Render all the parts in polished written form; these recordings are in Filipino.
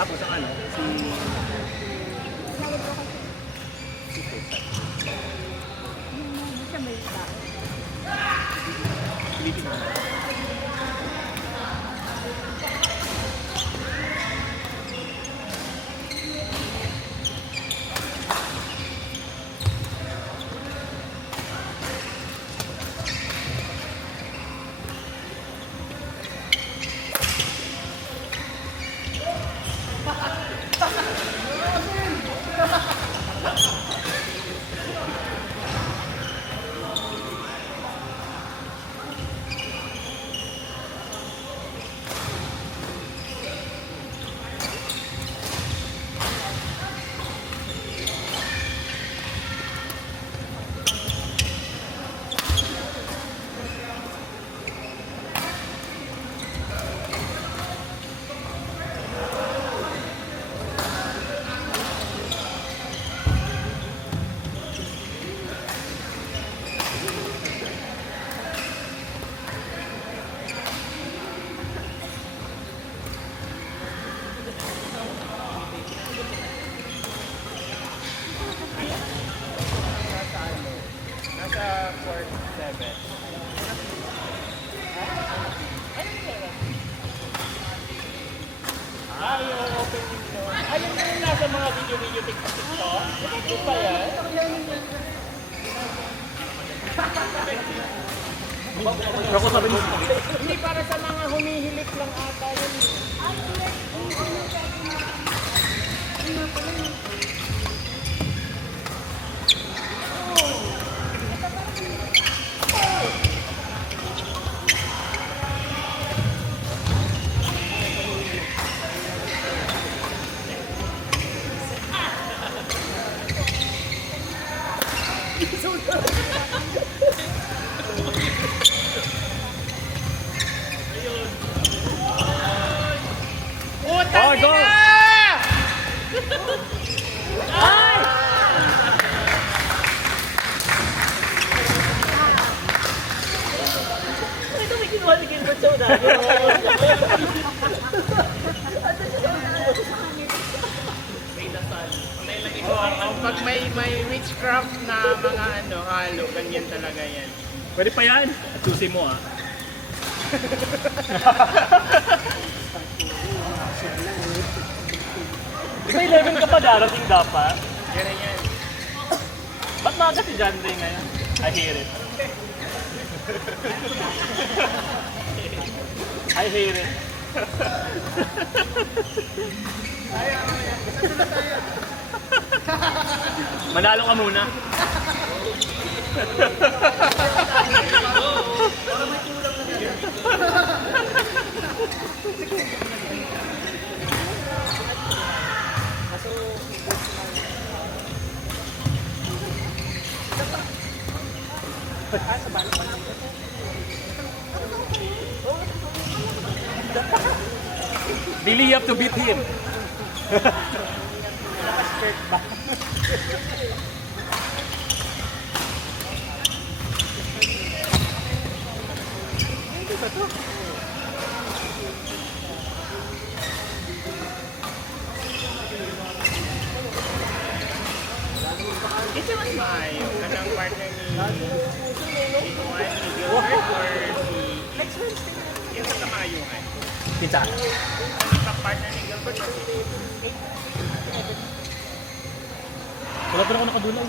Tapos ang ano, Tinawag ko kasi. Yung siya ba yung tao? Pilipin mo. Nasa court 7. Yung opening doon. Ayun yung nasa mga video TikTok. Yung pa yan. Ako sabi mo. Hindi para sa mga humihilik lang ata yun. Oh, go! Ito may kinuha ni Gilbert Soda. Pag may witchcraft na mga halo, ganyan talaga yan. Pwede pa yan. At susi mo ah. Di ba 11 ka pa darating dapat? Ganyan yan. Ba't maaga si John Ray ngayon? I hear it. I hear it. Manalo ka muna. Really, you have to beat him. Ito mas maayo. Anong partner ni Juan, ni Gilbert, or si... Yung sa kamayuhan. Pizza. Anong ka-partner ni Gilbert or si... Wala pa na ako nakadulan.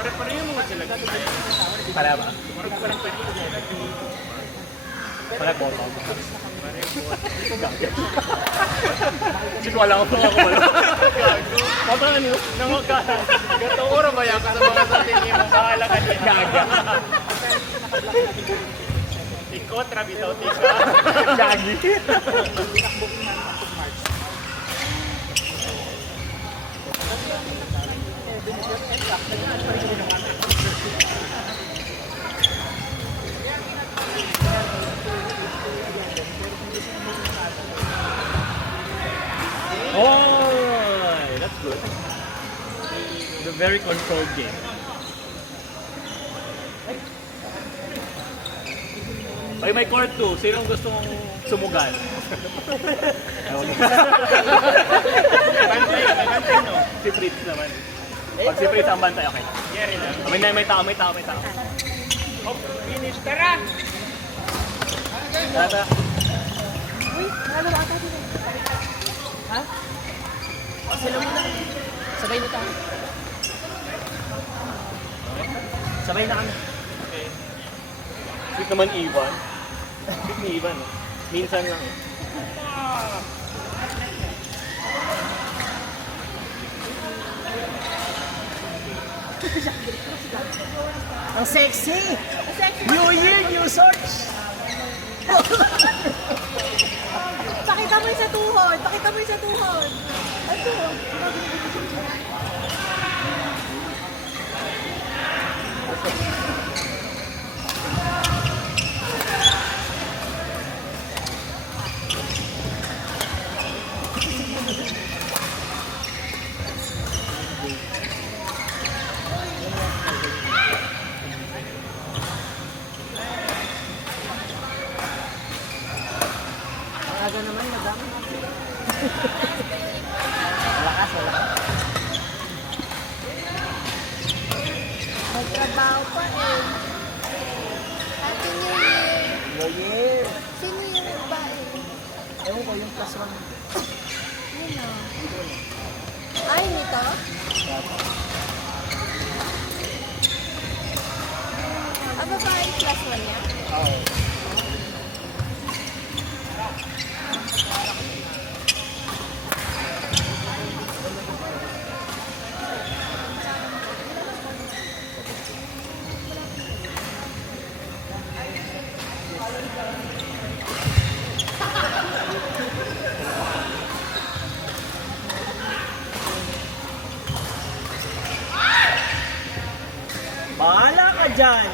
Pare-pare yung mga sila. Para ba? Pare-pare sila. Para po. Kasi wala ko pang ako wala. Papa ano? Nangokahan. Gato oro ba yan? Kasi mga sa tingin mo, bahala ka din. Gaga. Ikot, rabitaw, tika. Gagi. Oh, that's good. It's a very controlled game. Ay, may court 2. Sinong gusto mong sumugal? Bantay, no? Si Fritz naman. Pag si Fritz ang bantay, okay. May tao. Hop, finish. Tara! Tara. Uy, ano ba ata dito? Ha? Sila muna. Sabay na tayo. Sabay na kami. Okay. Sweet naman Ivan. Sweet ni Ivan. Minsan lang eh. Ang sexy! New Year, new shorts! Pakita mo yung sa tuhod. Pakita mo yung sa tuhod. Ang tuhod. Ang aga naman, madam. Walakas. Nagtrabaho pa eh. Happy New Year. New Year! Sino yung babae? Ewan ko, yung plus 1. Yun o. Ay, nito? Ah, babae plus 1 niya? Oo. Bahala ka dyan!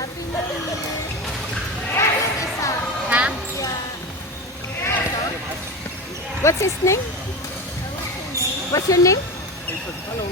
Happy New Year. Ha? What's his name? What's your name? Hello.